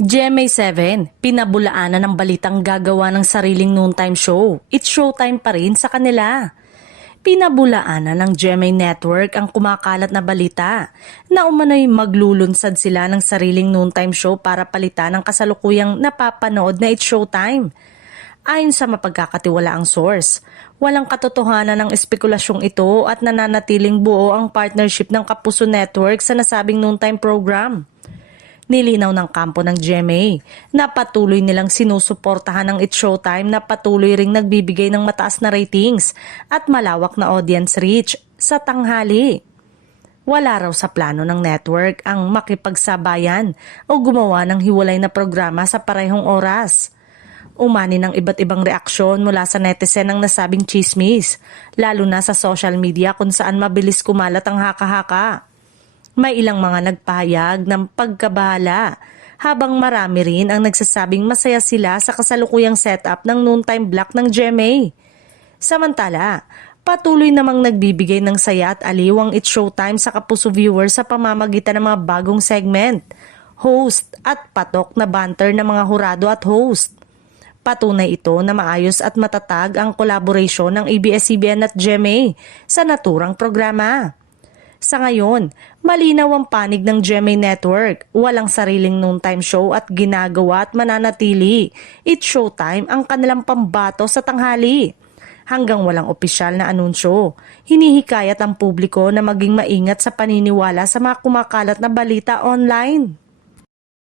GMA7, pinabulaanan ng balitang gagawa ng sariling noontime show. It's showtime pa rin sa kanila. Pinabulaanan ng GMA Network ang kumakalat na balita na umano'y maglulunsad sila ng sariling noontime show para palitan ang kasalukuyang napapanood na It's Showtime. Ayon sa mapagkakatiwalaang source, walang katotohanan ng espekulasyong ito at nananatiling buo ang partnership ng Kapuso Network sa nasabing noontime program. Nilinaw ng kampo ng GMA na patuloy nilang sinusuportahan ng It's Showtime na patuloy ring nagbibigay ng mataas na ratings at malawak na audience reach sa tanghali. Wala raw sa plano ng network ang makipagsabayan o gumawa ng hiwalay na programa sa parehong oras. Umani ng iba't ibang reaksyon mula sa netizen ang nasabing chismis, lalo na sa social media kung saan mabilis kumalat ang haka-haka. May ilang mga nagpahayag ng pagkabahala, habang marami rin ang nagsasabing masaya sila sa kasalukuyang setup ng noontime block ng GMA. Samantala, patuloy namang nagbibigay ng saya at aliw ang It's Showtime sa Kapuso viewers sa pamamagitan ng mga bagong segment, host at patok na banter ng mga hurado at host. Patunay ito na maayos at matatag ang kolaborasyon ng ABS-CBN at GMA sa naturang programa. Sa ngayon, malinaw ang panig ng GMA Network, walang sariling noontime show at ginagawa at mananatili. It's Showtime ang kanilang pambato sa tanghali. Hanggang walang opisyal na anunsyo, hinihikayat ang publiko na maging maingat sa paniniwala sa mga kumakalat na balita online.